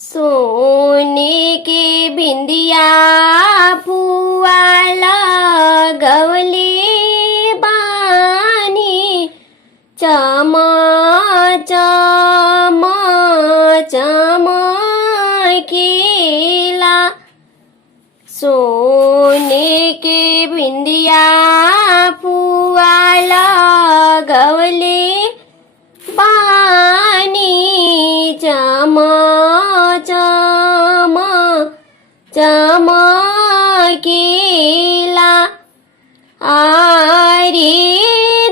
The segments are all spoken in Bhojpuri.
सोने के बिंदिया फुआ लगवले बानी चमा चमा चमकेला। सोने के बिंदिया फुआ लगवले बानी चमा चमा चमकेला। आरे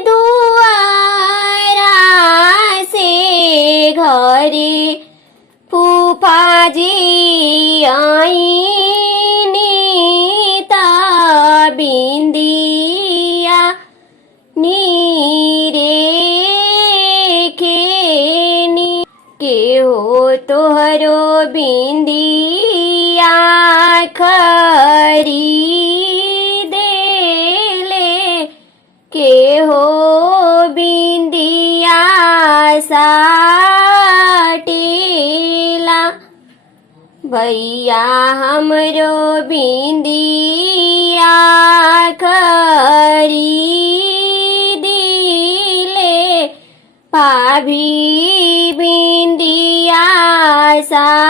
दुआरा से घरे फूफाजी आईनी ता बिंदिया नीरेखेनी के हो तोहरो बिंदिया खरीदेले के हो बिंदिया साटेला। भैया हमरो बिंदिया खरीदिले भाभी बिंदिया साटेली।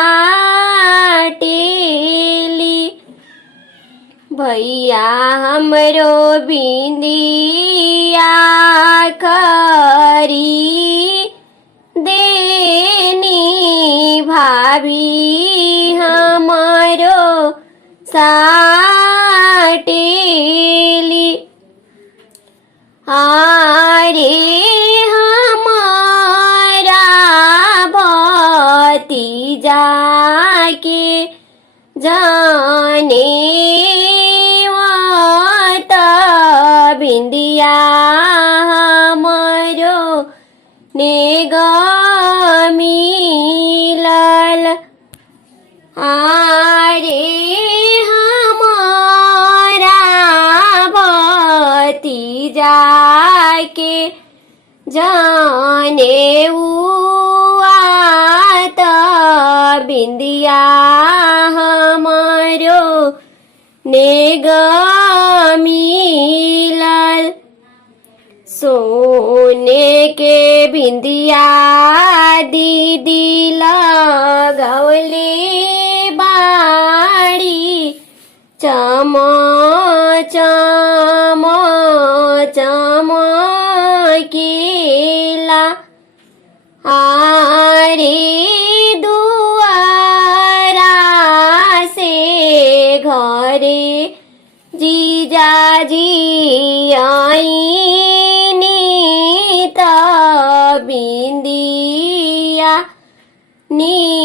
भैया हमरो बिंदिया खरीदेनी भाभी हमरो साटेली। आरे हमारा भतीजा के जाने वात बिंदिया हमरो नेगमिलल। आरे हमारा भतीजा के जाने उआत बिंदिया हमरो नेगमिलल। सोने के बिंदिया दीदी लगवले बाड़ी चमा चमा चमकेला। आरे दुआरा से घरे जीजाजी आईनी ता बिंदिया नीरेखेनी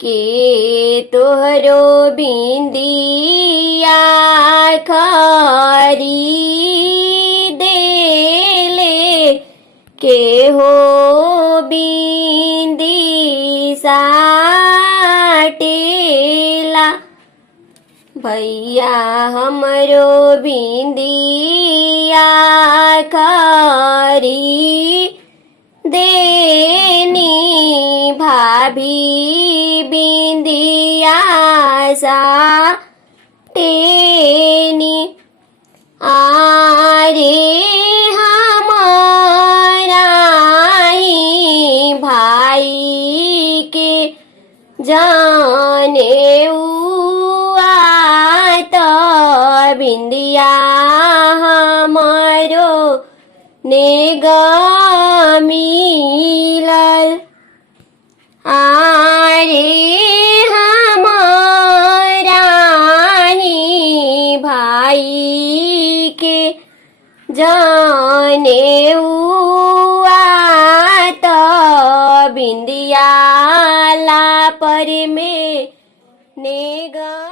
के तोहरो बिंदिया खरीदेले के हो बिंदी साटेला। भैया हमरो बिंदिया खरीदेनी भाभी बिंदिया साटेनी। आरे हमारा ही भाई के जाने उआत बिंदिया हमरो नेगमिलल। आरे हमारा ही भाई के जाने उआत बिंदिया ला पर में नेगा।